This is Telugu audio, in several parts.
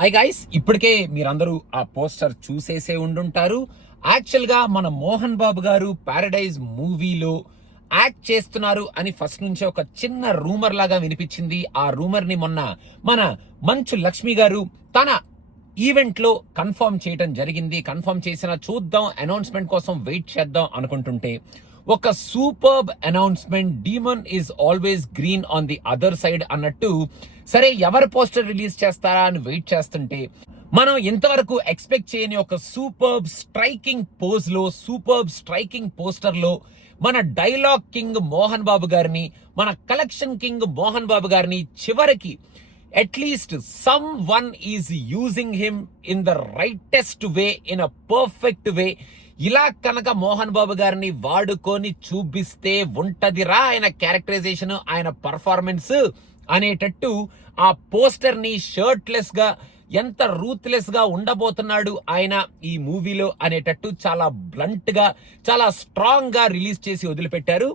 హాయ్ గైస్, ఇప్పటికే మీరందరూ ఆ పోస్టర్ చూసేసే ఉండుంటారు. యాక్చువల్ గా మన మోహన్ బాబు గారు పారడైజ్ మూవీలో యాక్ట్ చేస్తున్నారు అని ఫస్ట్ నుంచే ఒక చిన్న రూమర్ లాగా వినిపించింది. ఆ రూమర్ ని మొన్న మన మంచు లక్ష్మి గారు తన ఈవెంట్ లో కన్ఫర్మ్ చేయడం జరిగింది. కన్ఫర్మ్ చేసిన చూద్దాం, అనౌన్స్మెంట్ కోసం వెయిట్ చేద్దాం అనుకుంటుంటే ఒక superb announcement, demon is always green on the other side అన్నట్టు, సరే ఎవరు పోస్టర్ రిలీజ్ చేస్తారా అని వెయిట్ చేస్తుంటే మనం ఇంతవరకు ఎక్స్పెక్ట్ చేయని ఒక సూపర్బ్ స్ట్రైకింగ్ పోజ్ లో, సూపర్బ్ స్ట్రైకింగ్ పోస్టర్ లో మన డైలాగ్ కింగ్ మోహన్ బాబు గారిని, మన కలెక్షన్ కింగ్ మోహన్ బాబు గారిని చివరికి at least some one is using him in the రైటెస్ట్ way, in a perfect వే. ఇలా కనుక మోహన్ బాబు గారిని వాడుకొని చూపిస్తే ఉంటదిరా ఆయన క్యారెక్టరైజేషన్, ఆయన పర్ఫార్మెన్స్ అనేటట్టు ఆ పోస్టర్ ని షర్ట్లెస్ గా ఎంత రూత్లెస్ గా ఉండబోతున్నాడు ఆయన ఈ మూవీలో అనేటట్టు చాలా బ్లంట్ గా, చాలా స్ట్రాంగ్ గా రిలీజ్ చేసి వదిలిపెట్టారు.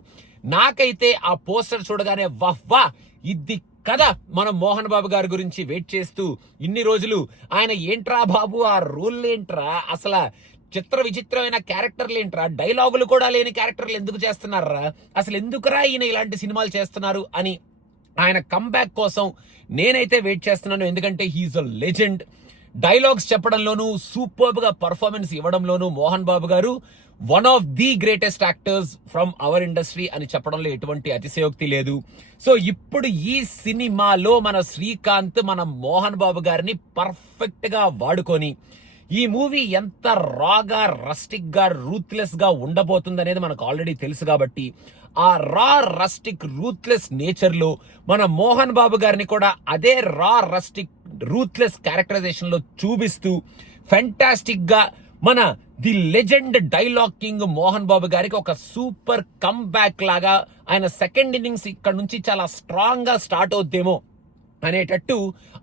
నాకైతే ఆ పోస్టర్ చూడగానే వహ్వా, ఇది కదా మనం మోహన్ బాబు గారి గురించి వెయిట్ చేస్తూ ఇన్ని రోజులు ఆయన ఏంట్రా బాబు, ఆ రోల్ ఏంట్రా, అసలు చిత్ర విచిత్రమైన క్యారెక్టర్లు ఏంట్రా, డైలాగులు కూడా లేని క్యారెక్టర్లు ఎందుకు చేస్తున్నారా, అసలు ఎందుకురా ఈయన ఇలాంటి సినిమాలు చేస్తున్నారు అని ఆయన కంబ్యాక్ కోసం నేనైతే వెయిట్ చేస్తున్నాను. ఎందుకంటే హీఈస్ అ లెజెండ్. డైలాగ్స్ చెప్పడంలోనూ, సూపర్బ్ గా పర్ఫార్మెన్స్ ఇవ్వడంలోనూ మోహన్ బాబు గారు one of the greatest actors from our industry అని చెప్పడంలో ఎటువంటి అతిశయోక్తి లేదు. సో ఇప్పుడు ఈ సినిమాలో మన శ్రీకాంత్ మన మోహన్ బాబు గారిని పర్ఫెక్ట్ గా వాడుకొని ఈ మూవీ ఎంత రాగా, రస్టిక్ గా, రూత్లెస్ గా ఉండబోతుంది అనేది మనకు ఆల్రెడీ తెలుసు. కాబట్టి ఆ రా, రస్టిక్, రూత్లెస్ నేచర్ లో మన మోహన్ బాబు గారిని కూడా అదే రా, రస్టిక్, రూత్లెస్ క్యారెక్టరైజేషన్ లో చూపిస్తూ ఫెంటాస్టిక్ గా మన the legend dialogue king Mohan Babu గారికి ఒక సూపర్ కమ్ బ్యాక్ లాగా ఆయన సెకండ్ ఇన్నింగ్స్ ఇక్కడ నుంచి చాలా స్ట్రాంగ్ గా స్టార్ట్ అవుద్దేమో అనేటట్టు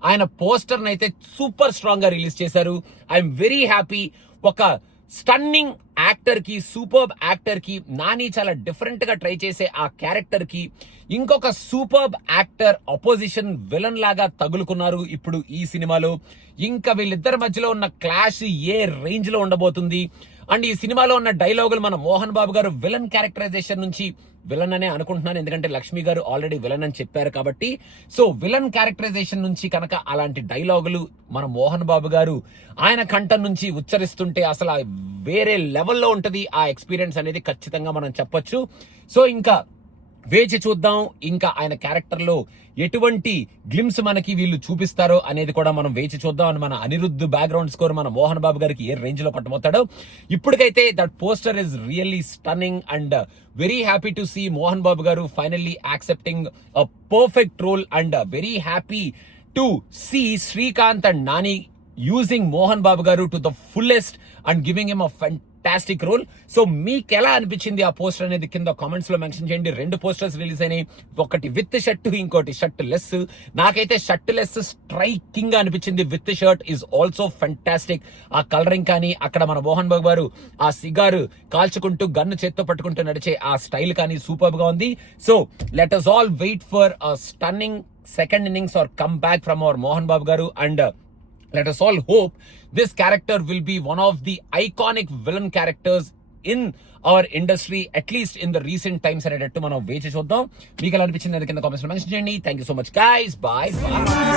ఆయన పోస్టర్ అయితే సూపర్ స్ట్రాంగ్ గా రిలీజ్ చేశారు. I'm very happy. ఒక స్టన్నింగ్ యాక్టర్ కి, సూపర్బ్ యాక్టర్ కి, నాని చాలా డిఫరెంట్ గా ట్రై చేసే ఆ క్యారెక్టర్ కి ఇంకొక సూపర్బ్ యాక్టర్ అపోజిషన్ విలన్ లాగా తగులుకున్నారు ఇప్పుడు ఈ సినిమాలో. ఇంకా వీళ్ళిద్దరి మధ్యలో ఉన్న క్లాష్ ఏ రేంజ్ లో ఉండబోతుంది అండ్ ఈ సినిమాలో ఉన్న డైలాగులు మన మోహన్ బాబు గారు విలన్ క్యారెక్టరైజేషన్ నుంచి, విలన్ అనే అనుకుంటున్నాను ఎందుకంటే లక్ష్మి గారు ఆల్రెడీ విలన్ అని చెప్పారు కాబట్టి, సో విలన్ క్యారెక్టరైజేషన్ నుంచి కనుక అలాంటి డైలాగులు మన మోహన్ బాబు గారు ఆయన కంఠం నుంచి ఉచ్చరిస్తుంటే అసలు వేరే లెవెల్లో ఉంటది ఆ ఎక్స్పీరియన్స్ అనేది ఖచ్చితంగా మనం చెప్పొచ్చు. సో ఇంకా వేచి చూద్దాం, ఇంకా ఆయన క్యారెక్టర్ లో ఎటువంటి గ్లిమ్స్ మనకి వీళ్ళు చూపిస్తారో అనేది కూడా మనం వేచి చూద్దాం. అని మన అనిరుద్ధ్ బ్యాక్గ్రౌండ్ స్కోర్ మన మోహన్ బాబు గారికి ఏ రేంజ్ లో పట్టబోతాడో. ఇప్పటికైతే that poster is really stunning and very happy to see Mohan Babu గారు finally accepting a perfect role and very happy to see Srikanth and Nani using Mohan Babu గారు to the fullest and giving him a fantastic role. So మీకు ఎలా అనిపించింది ఆ పోస్టర్ అనేది కింద కామెంట్స్ లో మెన్షన్ చేయండి. 2 పోస్టర్స్ రిలీజ్ అయినాయి, ఒకటి విత్ షర్ట్, ఇంకోటి షర్ట్ లెస్. నాకైతే షర్ట్ లెస్ స్ట్రైకింగ్ గా అనిపించింది. With shirt is also fantastic. ఆ కలరింగ్ కానీ, అక్కడ మన మోహన్ బాబు గారు ఆ సిగారు కాల్చుకుంటూ గన్ను చేత్తో పట్టుకుంటూ నడిచే ఆ స్టైల్ కానీ సూపర్ గా ఉంది. So let us all wait for a stunning second innings or comeback from our Mohan Babu garu, and let us all hope this character will be one of the iconic villain characters in our industry, at least in the recent times. అనేటట్టు మనం వేచి చూద్దాం. మీకు ఎలా అనిపించింది అనేది కింద కామెంట్స్ లో మెన్షన్ చేయండి. Thank you so much guys, bye bye.